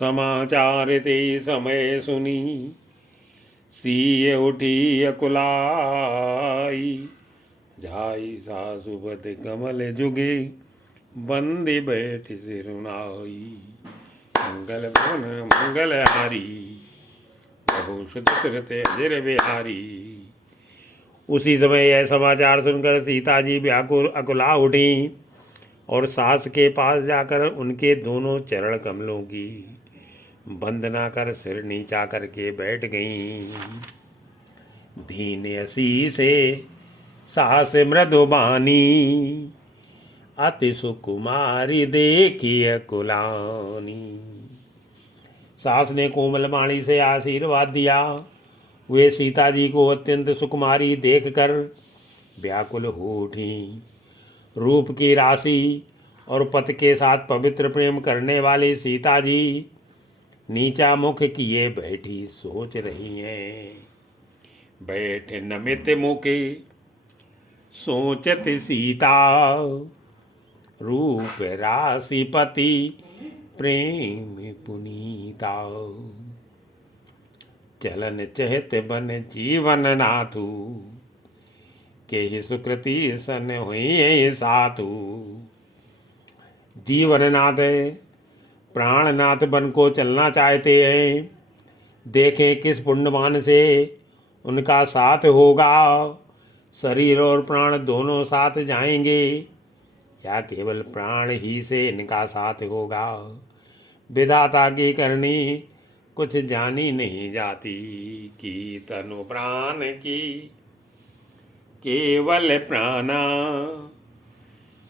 समाचार ते समय सुनी, सीय उठी अकुलाई। जाई सासु बद कमल जुगे, बंदे बैठ सिरुनाई। मंगल भवन मंगल हारी, प्रभु दशरथ अजर बिहारी। उसी समय यह समाचार सुनकर सीता जी व्याकुल अकुला उठी और सास के पास जाकर उनके दोनों चरण कमलों की वंदना कर सिर नीचा करके बैठ गईं। दीन असी से सास मृदुबानी, अति सुकुमारी देखिए कुलानी। सास ने कोमल वाणी से आशीर्वाद दिया। वे सीता जी को अत्यंत सुकुमारी देखकर व्याकुल हो उठी। रूप की राशि और पति के साथ पवित्र प्रेम करने वाली सीता जी नीचा मुख किए बैठी सोच रही हैं। बैठे नमित मुखे सोचत सीता, रूप राशि पति प्रेम पुनीता। चलन चहत बन जीवन नाथू, के ही सुकृति सन हुई सातु। जीवननाथ प्राणनाथ बन को चलना चाहते हैं। देखें किस पुण्यवान से उनका साथ होगा। शरीर और प्राण दोनों साथ जाएंगे या केवल प्राण ही से इनका साथ होगा। विधाता की करनी कुछ जानी नहीं जाती, की तनु प्राण की केवल प्राणा।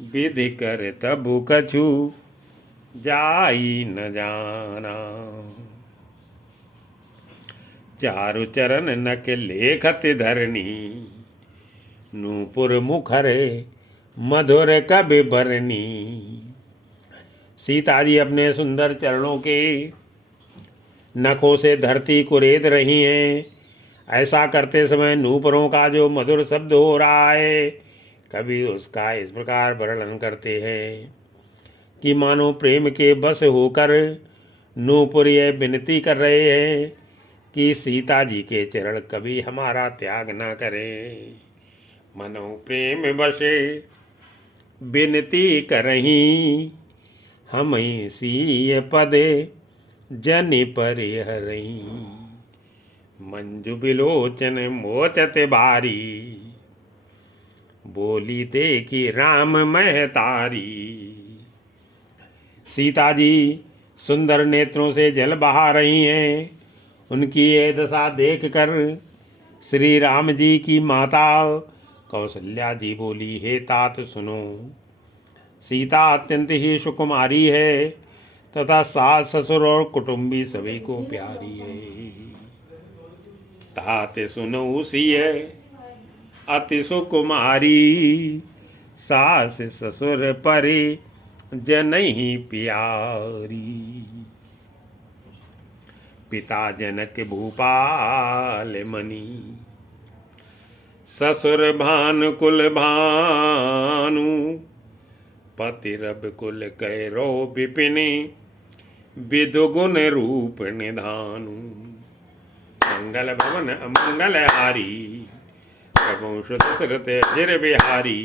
विधि कर तबु कछु जाई न जाना। चारु चरण नक लेखत धरनी, नूपुर मुखरे मधुर कबि भरनी। सीता जी अपने सुंदर चरणों के नखों से धरती कुरेद रही हैं। ऐसा करते समय नूपुरों का जो मधुर शब्द हो रहा है, कभी उसका इस प्रकार वर्णन करते हैं कि मानो प्रेम के बस होकर नूपुर यह विनती कर रहे हैं कि सीता जी के चरण कभी हमारा त्याग न करें। मनो प्रेम बसे विनती करहीं, हम सीय पदे जनि परिहरहीं। मंजु बिलोचन मोचत बारी, बोली देखी राम महतारी। सीता जी सुंदर नेत्रों से जल बहा रही हैं। उनकी ये दशा देखकर श्री राम जी की माता कौशल्या जी बोली, हे तात सुनो, सीता अत्यंत ही सुकुमारी है तथा सास ससुर और कुटुंबी सभी को प्यारी है। तात सुनो सिय अति सुकुमारी, सास ससुर परे जनहि प्यारी। पिता जनक भूपाल मणि, ससुर भानुकुल भानु। पति रब कुल कैरो विपिनि, विदुगुण रूप निधानु। मंगल भवन अमंगल हारी, प्रभु दशरथ अजर बिहारी।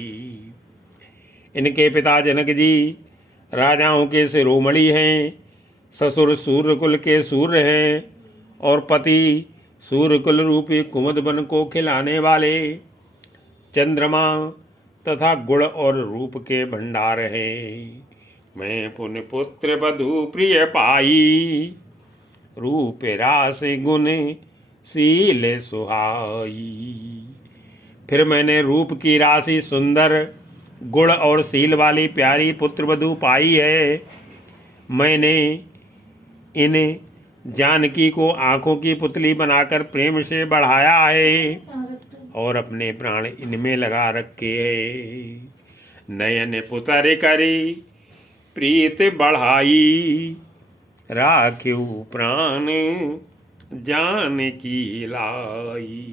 इनके पिता जनक जी राजाओं के शिरोमणि हैं। ससुर सूर्यकुल के सूर्य हैं और पति सूर्यकुल रूपी कुमुद वन को खिलाने वाले चंद्रमा तथा गुण और रूप के भंडार हैं। मैं पुण्य पुत्र बधु प्रिय पाई, रूप रास गुण शील सुहाई। फिर मैंने रूप की राशि सुंदर गुण और शील वाली प्यारी पुत्र वधु पाई है। मैंने इन जानकी को आंखों की पुतली बनाकर प्रेम से बढ़ाया है और अपने प्राण इनमें लगा रखे हैं। नयन पुतर करी प्रीत बढ़ाई, राख्यू प्राण जानकी लाई।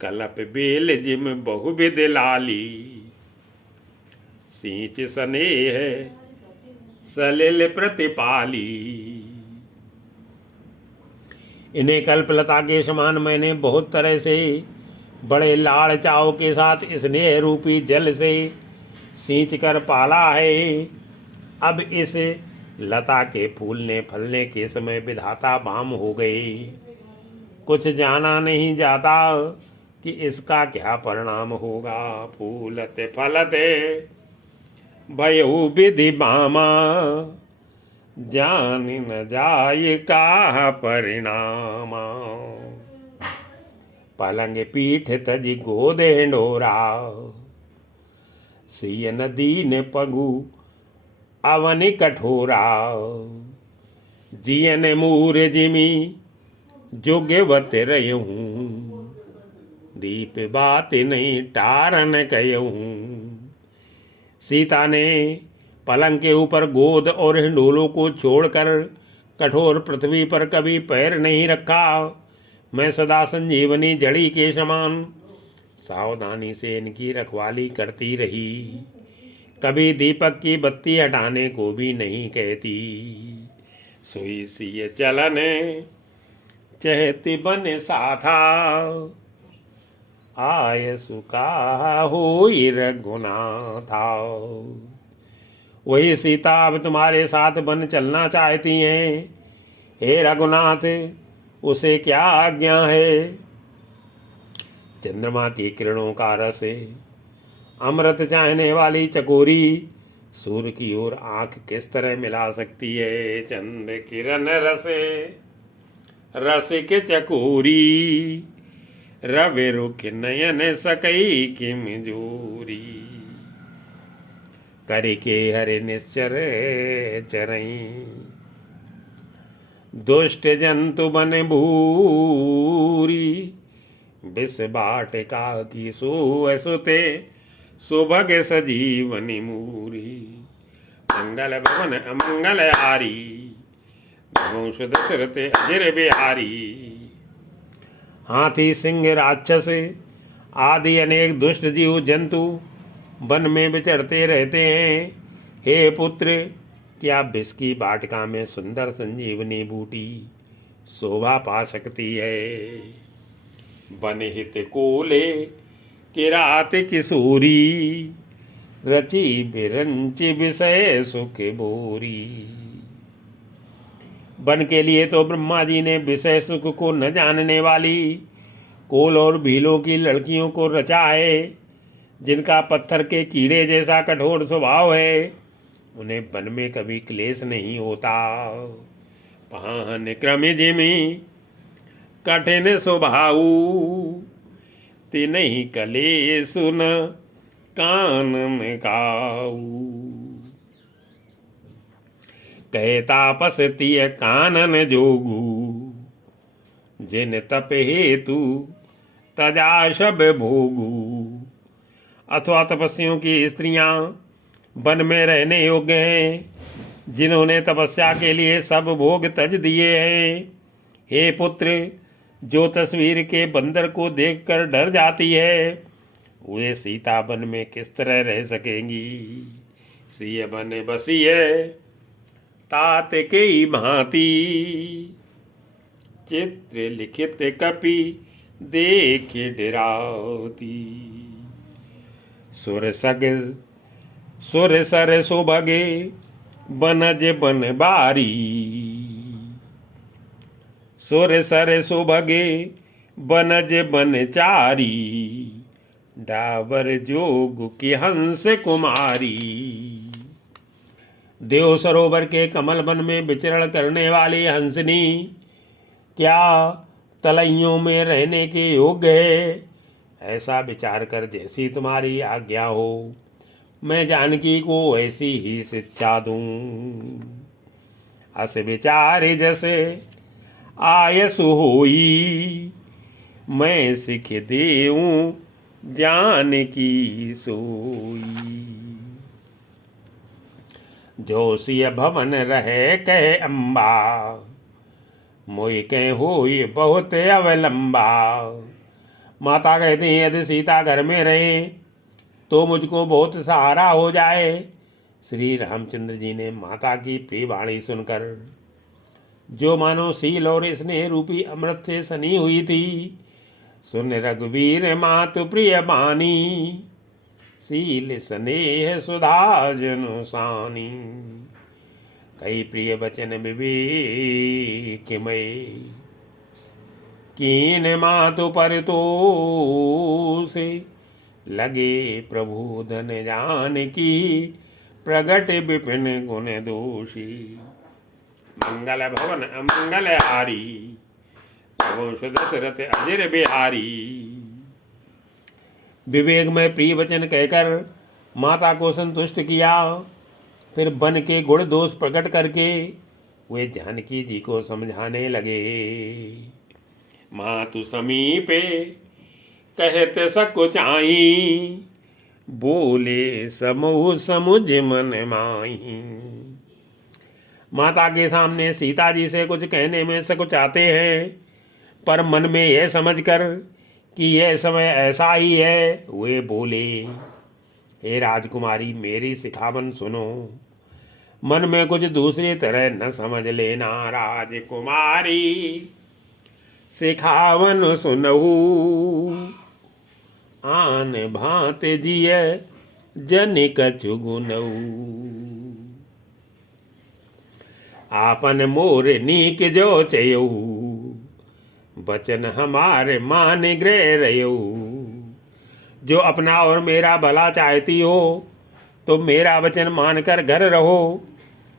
कलप बेल जिम बहुविध लाली, सींच स्नेह सलिल प्रतिपाली। इन्हें कल्पलता के समान मैंने बहुत तरह से बड़े लाड़ चाव के साथ स्नेह रूपी जल से सींच कर पाला है। अब इस लता के फूलने फलने के समय विधाता बाम हो गए। कुछ जाना नहीं जाता कि इसका क्या परिणाम होगा। फूलते फलते भयउ विधि बामा, जान न जाय का परिणामा। पलंग पीठ तज गोद ढोरा, सिय नदी ने पगु अवन कठोरा। जियन मूर जिमी जोग्यवत रहूं, दीप बात नहीं टारन कहूं। सीता ने पलंग के ऊपर गोद और हिंडोलों को छोड़कर कठोर पृथ्वी पर कभी पैर नहीं रखा। मैं सदा संजीवनी जड़ी के समान सावधानी से इनकी रखवाली करती रही। कभी दीपक की बत्ती हटाने को भी नहीं कहती। सुई सिय चलने चहति बन साथा, आय सुका हो रघुनाथा। वही सीता अब तुम्हारे साथ बन चलना चाहती हैं। हे रघुनाथ, उसे क्या आज्ञा है। चंद्रमा की किरणों का रस, अमृत चाहने वाली चकोरी सूर्य की ओर आंख किस तरह मिला सकती है। चंद किरण रस के चकोरी, रवि रुख नयन सकई किम जोरी। करके हरि निश्चर चरई, दुष्ट जंतु बन भूरी। विष बाटिका की सुते, सुभग सजीवनी मूरी। मंगल भवन अमंगल हारी, वंश दशरथ अजर बिहारी। हाथी सिंह राक्षस आदि अनेक दुष्ट जीव जंतु वन में विचरते रहते हैं। हे पुत्र, क्या विष की वाटिका में सुंदर संजीवनी बूटी शोभा पा सकती है। वन हित कोले किरात किशोरी, रची बिरंच विषय सुख बोरी। वन के लिए तो ब्रह्मा जी ने विषय सुख को न जानने वाली कोल और भीलों की लड़कियों को रचा है। जिनका पत्थर के कीड़े जैसा कठोर स्वभाव है, उन्हें वन में कभी क्लेश नहीं होता। पाहन क्रम जिमी कठिन स्वभाव, तिनहि कले सुन कानन काऊ। कहे तापस तिय कानन जोगू, जिन तप हेतु तजा सब भोगू। अथवा तपस्वियों की स्त्रियां वन में रहने योग्य हैं, जिन्होंने तपस्या के लिए सब भोग तज दिए हैं। हे पुत्र, जो तस्वीर के बंदर को देखकर डर जाती है, वे सीता वन में किस तरह रह सकेंगी। सिय बन बसिए तात के भांति, चित्र लिखित कपि देख डराती। सुर सर सुभगे बनज बन बारी, सुर सर सुभगे बनज बन चारी। डाबर जोग की हंस कुमारी। देव सरोवर के कमल वन में विचरण करने वाली हंसनी क्या तलइयों में रहने के योग्य है। ऐसा विचार कर जैसी तुम्हारी आज्ञा हो, मैं जानकी को ऐसी ही शिक्षा दूं। अस विचार जैसे आयसु होई, मैं सिख देऊं ज्ञान की सोई। जो सिय भवन रहे कहे अम्बा, मोई कह होई बहुत अवलंबा। माता कहती हैं, यदि सीता घर में रहे तो मुझको बहुत सहारा हो जाए। श्री रामचंद्र जी ने माता की प्रिय वाणी सुनकर, जो मानो सील और स्नेह रूपी अमृत से सनी हुई थी, सुन रघुवीर मातु प्रिय बानी, सील स्नेह सुधा जनु सानी। कई प्रिय वचन विवेकमय, कीन मातु पर तो से, लगे प्रभु धन जान की, प्रगट विपिन गुण दोषी। मंगल भवन अमंगल हारी, प्रभु सुदशरथ अजिर बिहारी। विवेक में प्रिय वचन कहकर माता को संतुष्ट किया। फिर बन के गुण दोष प्रकट करके वे जानकी जी को समझाने लगे। मातु समीपे कहते सकुचाई, बोले समूह समुझ मन माही। माता के सामने सीता जी से कुछ कहने में सकुचाते हैं, पर मन में यह समझकर कि यह समय ऐसा ही है, वे बोले, हे राजकुमारी मेरी सिखावन सुनो, मन में कुछ दूसरी तरह न समझ लेना। राजकुमारी सिखावन सुनहु, आन भांत जिय जन कछु गुनऊ। आपन मोर नीक जो चयऊ, वचन हमारे मान ग्रह रयऊ। जो अपना और मेरा भला चाहती हो तो मेरा वचन मानकर घर रहो।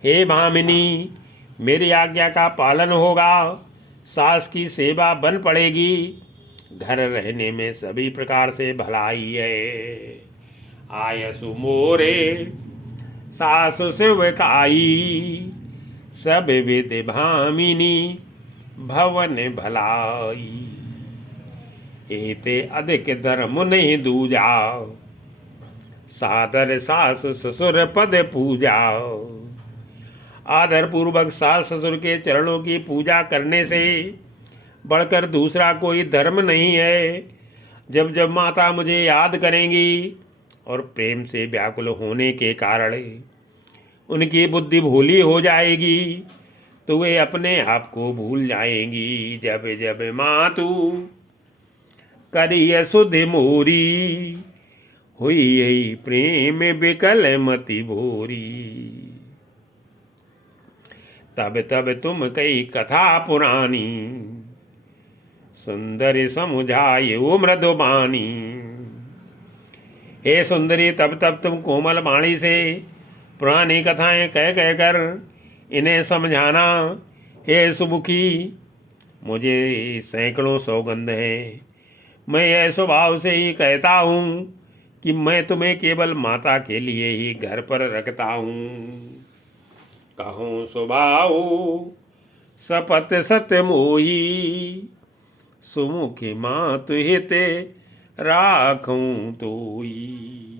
हे भामिनी, मेरी आज्ञा का पालन होगा, सास की सेवा बन पड़ेगी, घर रहने में सभी प्रकार से भलाई है। आयसु मोरे सास सेवकाई, सब विधि भामिनी भवन भलाई। एते अधिक धर्म नहीं दूजा, सादर सास ससुर पद पूजा। आदर पूर्वक सास ससुर के चरणों की पूजा करने से बढ़कर दूसरा कोई धर्म नहीं है। जब जब माता मुझे याद करेंगी और प्रेम से व्याकुल होने के कारण उनकी बुद्धि भूली हो जाएगी, तो वे अपने आप को भूल जाएंगी। जब जब मातु करिय सुध मोरी, हुई यही प्रेम विकल मति भोरी। तब तब तुम कई कथा पुरानी, सुंदरी समुझाए मृदुबानी। हे सुंदरी, तब तब तुम कोमल वाणी से पुरानी कथाएं कह कहकर इन्हें समझाना। हे सुमुखी, मुझे सैकड़ों सौगंध हैं, मैं यह स्वभाव से ही कहता हूँ कि मैं तुम्हें केवल माता के लिए ही घर पर रखता हूँ। कहूँ स्वभाव सपत सत्य मोही, सुमुखी मातु हित राखूं तोई।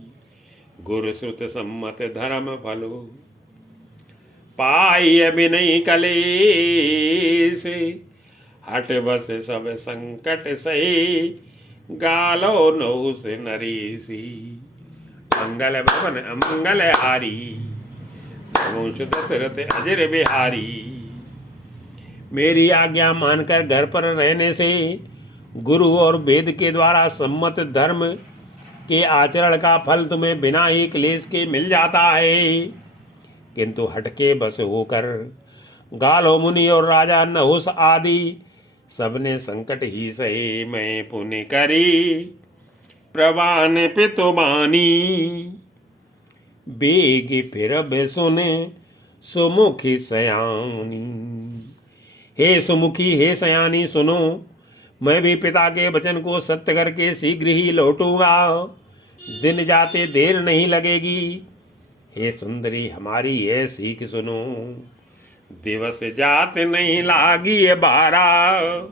गुरु श्रुत सम्मत धर्म फलो, पाई अभिनय कलेश। हट बस सब संकट सही, गालो नौ से नरेशी। मंगल भवन अमंगल हारी, वंश दशरथ अजिर बिहारी। मेरी आज्ञा मानकर घर पर रहने से गुरु और वेद के द्वारा सम्मत धर्म के आचरण का फल तुम्हें बिना ही क्लेश के मिल जाता है। किंतु हटके बस होकर गालो मुनि और राजा नहुस आदि सबने संकट ही सहे। मैं पुण्य करी प्रवान पितुबानी, बेग फिर सुने सुमुखी सयानी। हे सुमुखी, हे सयानी, सुनो, मैं भी पिता के वचन को सत्य करके शीघ्र ही लौटूंगा। दिन जाते देर नहीं लगेगी। हे सुंदरी, हमारी यह सीख सुनो, दिवस जात नहीं लागी ये बारा।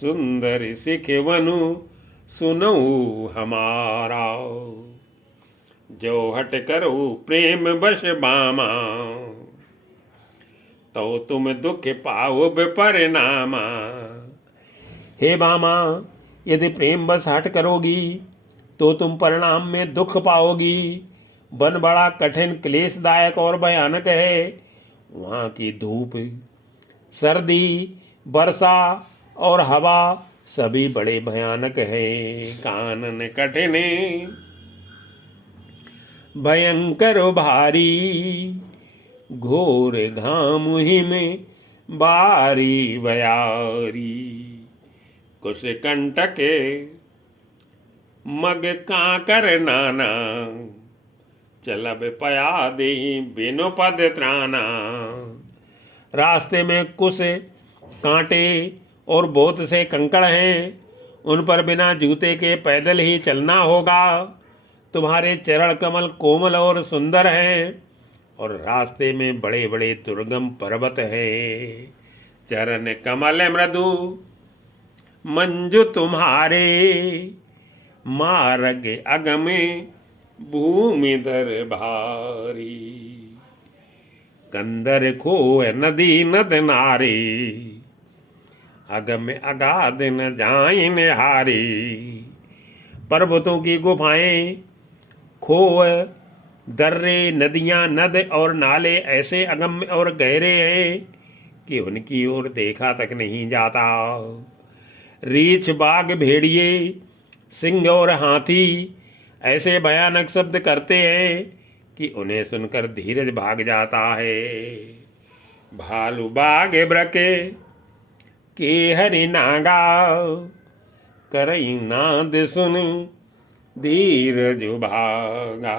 सुंदर सिख वनु सुनो हमारा, जो हट करो प्रेम बश बामा। तो तुम दुख पाओ परिणामा। हे बामा, यदि प्रेम बस हट करोगी तो तुम परिणाम में दुख पाओगी। वन बड़ा कठिन क्लेशदायक और भयानक है। वहाँ की धूप, सर्दी, वर्षा और हवा सभी बड़े भयानक हैं। कानन कठिन भयंकर भारी, घोर घाम में बारी बयारी। कुश कंटक मग काकर नाना, चलब पया दे बिनु पद त्राना। रास्ते में कुछ कांटे और बहुत से कंकड़ हैं, उन पर बिना जूते के पैदल ही चलना होगा। तुम्हारे चरण कमल कोमल और सुंदर हैं, और रास्ते में बड़े बड़े दुर्गम पर्वत हैं। चरण कमल मृदु मंजू तुम्हारे, मार्ग अगमे भूमि दर भारी। कंदर खो नदी नद नारी, अगम अगाध न जाइन हारी। पर्वतों की गुफाएं, खोह, दर्रे, नदियां, नद और नाले ऐसे अगम्य और गहरे हैं कि उनकी ओर देखा तक नहीं जाता। रीछ, बाघ, भेड़िए, सिंह और हाथी ऐसे भयानक शब्द करते हैं कि उन्हें सुनकर धीरज भाग जाता है। भालू, बाघ, ब्रके के हरि नागा, करई नाद सुन धीरज भागा।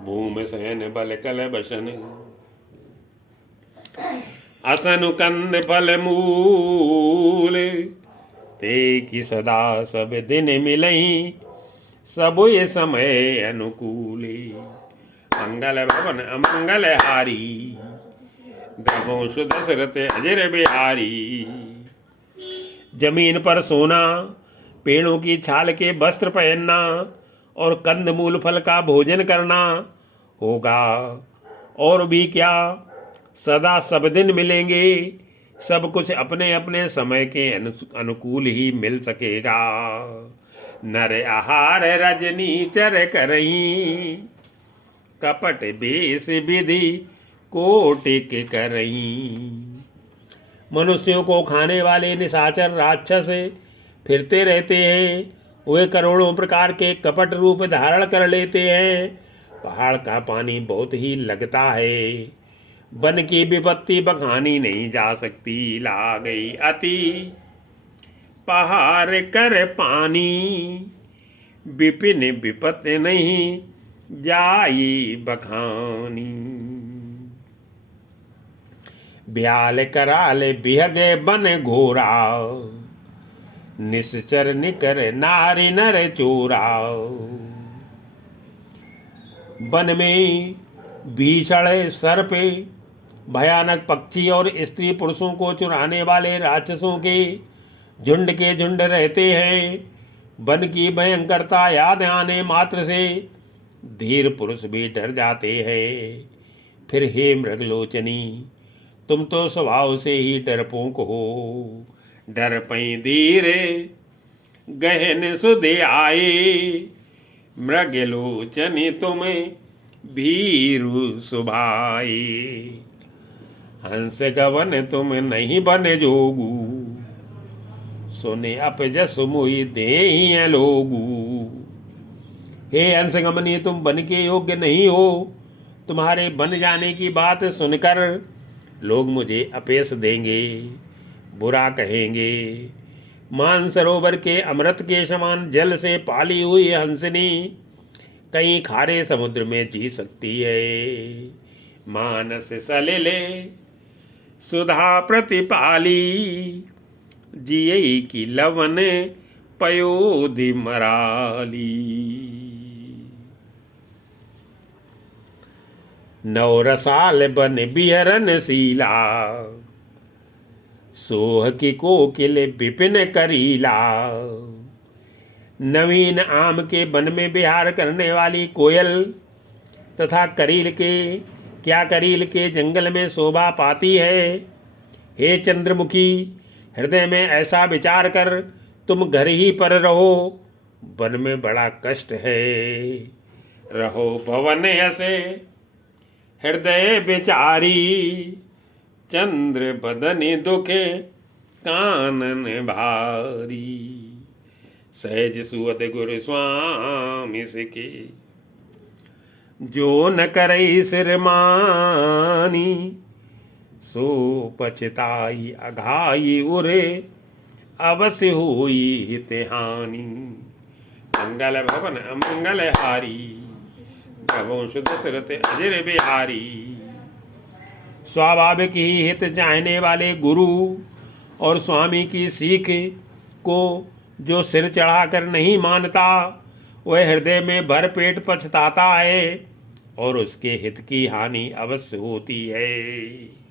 भूम सहन बल कल बसन, असनु कंद फल मूल। ते की सदा सब दिन मिलई, सब ये समय अनुकूल। मंगल भवन अमंगल हारी, ग्रहों सुदशरथ अजर बिहारी। जमीन पर सोना, पेड़ों की छाल के वस्त्र पहनना और कंदमूल फल का भोजन करना होगा। और भी क्या, सदा सब दिन मिलेंगे। सब कुछ अपने अपने समय के अनुकूल ही मिल सकेगा। नर आहार रजनी चर करई, कपट बेस विधि कोटिक करई। मनुष्यों को खाने वाले निशाचर राक्षस फिरते रहते हैं। वे करोड़ों प्रकार के कपट रूप धारण कर लेते हैं। पहाड़ का पानी बहुत ही लगता है। वन की विपत्ति बखानी नहीं जा सकती। ला गई अति पहाड़ कर पानी, विपिन विपत नहीं जाई बखानी। ब्याल कराल बिहगे बन घोरा, निश्चर निकर नारी नर चोरा। वन में भीषण सर्प, भयानक पक्षी और स्त्री पुरुषों को चुराने वाले राक्षसों के झुंड रहते हैं। वन की भयंकरता याद आने मात्र से धीर पुरुष भी डर जाते हैं। फिर हे मृगलोचनी, तुम तो स्वभाव से ही डरपोक हो। डर पई धीरे गहन सुधे आए, मृगलोचनी तुम्हें भीरु सुभाए। हंस गवन तुम नहीं बने जोगू, सुने अपजस मुहि दे लोगू। हे हंसगमनी, तुम बन के योग्य नहीं हो। तुम्हारे बन जाने की बात सुनकर लोग मुझे अपेस देंगे, बुरा कहेंगे। मानसरोवर के अमृत के समान जल से पाली हुई हंसनी कहीं खारे समुद्र में जी सकती है। मानस सलिले सुधा प्रतिपाली, जियई की लवन पयोधि मराली। नवरसाल बन बिहरन शीला, सोह की कोकिल विपिन करीला। नवीन आम के वन में विहार करने वाली कोयल तथा करील के जंगल में शोभा पाती है। हे चंद्रमुखी, हृदय में ऐसा विचार कर तुम घर ही पर रहो। वन में बड़ा कष्ट है। रहो भवन यसे हृदय विचारी, चंद्र बदनि दुखे कानन भारी, सहज सुअद गुरु स्वामी सिके, जो न करई सिर मानी, सो पछताई अघाई उरे, अवश्य हुई हित हानि। मंगल भवन अमंगल हारी, प्रभु सुध दशरथ अजर बिहारी। स्वाभाविक ही हित चाहने वाले गुरु और स्वामी की सीख को जो सिर चढ़ाकर नहीं मानता, वह हृदय में भर पेट पछताता है और उसके हित की हानि अवश्य होती है।